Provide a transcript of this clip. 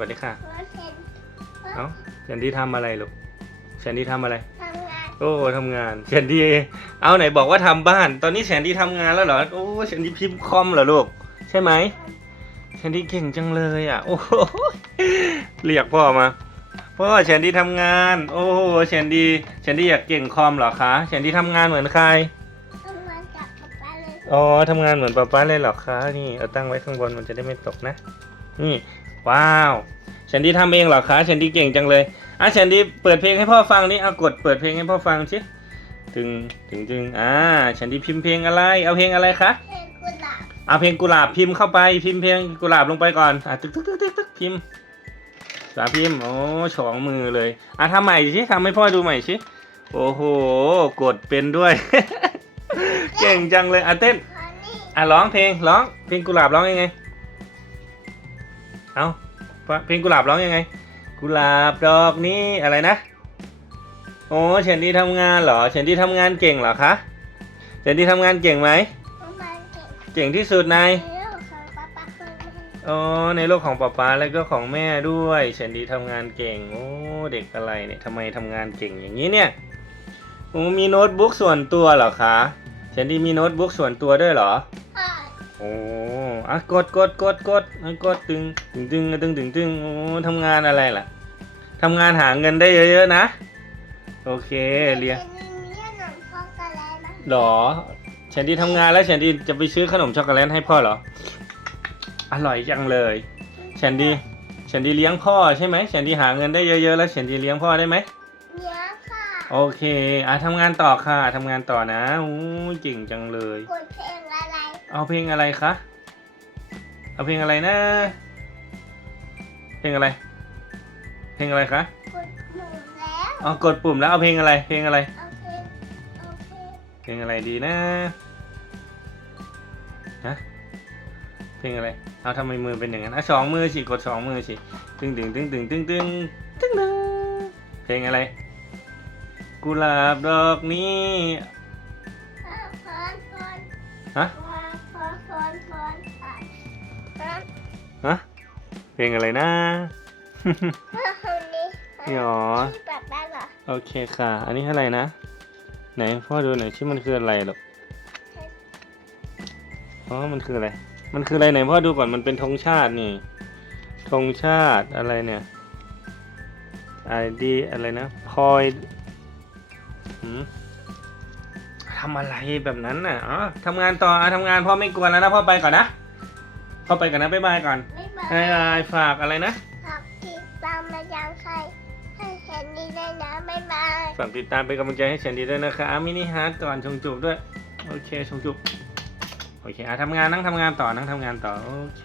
วัสดีค่ะเพราะเห็นเอ้าแซนดี้ทำอะไรลูกแซนดี้ทำอะไร ทำงานโอ้ทำงานแซนดี้เอาไหนบอกว่าทำบ้าน ตอนนี้แซนดี้ทำงานแล้วเหรอ โอ้แซนดี้พิมพ์คอมเหรอลูก ใช่ไหมแซนดี้เก่งจังเลยอะ โอ้โหเรียกพ่อมา พ่อแซนดี้ทำงาน โอ้โหแซนดี้แซนดี้อยากเก่งคอมเหรอคะแซนดี้ทำงานเหมือนใครทำงานกับป๊าป๊าเลย อ๋อทำงานเหมือนป๊าป๊าเลยเหรอคะ นี่เอาตั้งไว้ข้างบนมันจะได้ไม่ตกนะ นี่ ว้าวแซนดี้ทำเองเหรอคะแซนดี้เก่งจังเลยอะแซนดี้เปิดเพลงให้พ่อฟังนี่เอากดเปิดเพลงให้พ่อฟังสิถึงถึงถึงอ่าแซนดี้พิมพ์เพลงอะไร เอาเพลงอะไรคะเพลงกุหลาบเอาเพลงกุหลาบพิมพ์เข้าไปพิมพ์เพลงกุหลาบลงไปก่อนอะตึกตึกตึกตึกตึกพิมพ์สาพิมพ์โอ้สองมือเลยอะทำใหม่สิทำให้พ่อดูใหม่สิโอ้โหกดเป็นด้วย เก่งจังเลยอะเต้นคอนนี่อะร้องเพลงร้องเพลงกุหลาบร้องยังไง เอาเพลงกุหลาบร้องยังไง กุหลาบดอกนี้อะไรนะ โอ้เชนดี้ทำงานเหรอเชนดี้ทำงานเก่งเหรอคะเชนดี้ทำงานเก่งไหมทำงานเก่งเก่งที่สุดในในโลกของป๊าป๊าคนแม่อ๋อในโลกของป๊าป๊าแล้วก็ของแม่ด้วยเชนดี้ทำงานเก่งโอ้เด็กอะไรเนี่ยทำไมทำงานเก่งอย่างนี้เนี่ยโอ้มีโน้ตบุ๊กส่วนตัวเหรอคะเชนดี้มีโน้ตบุ๊กส่วนตัวด้วยเหรอพ่อ โอ้อะกดกดกดกดอะกดตึงตึงตึงตึงตึงตึงโอ้ทำงานอะไรล่ะทำงานหาเงินได้เยอะๆนะ โอเคเรียนนมีขนมช็อกโกแลตนะหรอแชนดี้ทำงานแล้วแชนดี้จะไปซื้อขนมช็อกโกแลตให้พ่อเหรอ อร่อยจังเลยแชนดี้แชนดี้เลี้ยงพ่อใช่ไหมแชนดี้หาเงินได้เยอะๆแล้วแชนดี้เลี้ยงพ่อได้ไหมเนี้ยค่ะ โอเค อะทำงานต่อค่ะทำงานต่อนะอู้เก่งจังเลยกดเพลงอะไร เอาเพลงอะไรคะ เอาเพลงอะไรนะ เพลงอะไร เพลงอะไรคะกดหมุนแล้วอ๋อกดปุ่มแล้วเอาเพลงอะไร เพลงอะไรเอาเพลงเอาเพลงเพลงอะไรดีนะ ฮะ เพลงอะไร เอาทำไมมือเป็นอย่างนั้นอะสองมือสิ กดสองมือสิ ตึงตึงตึงตึงตึงตึงตึงตึงเพลงอะไร กุหลาบดอกนี้อะพอนพอนฮะ ฮะเพลงอะไรนะคนนี้นี่หรอที่ป๊าป๊าเหรอโอเคค่ะ อันนี้อะไรนะ ไหนพ่อดูหน่อยที่มันคืออะไรหรอกอ๋อมันคืออะไร มันคืออะไรไหนพ่อดูก่อนมันเป็นธงชาตินี่ธงชาติอะไรเนี่ย ID อะไรนะพอยหืมทำอะไรแบบนั้นน่ะอ๋อทำงานต่ออะทำงานพ่อไม่กวนแล้วนะพ่อไปก่อนนะ พ่อไปก่อนนะบ๊ายบายก่อนไม่บาบ๊ายยบายฝากอะไรนะ ฝากติดตามมายังใครให้เห็นดีได้นะบ๊ายบาย ฝากติดตามเป็นกำลังใจให้ฉันดีด้วยนะคะมินิฮาร์ดก่อนชงจูบด้วย โอเคชงจูบโอเคอะทำงานนั่งทำงานต่อนั่งทำงานต่อ โอเค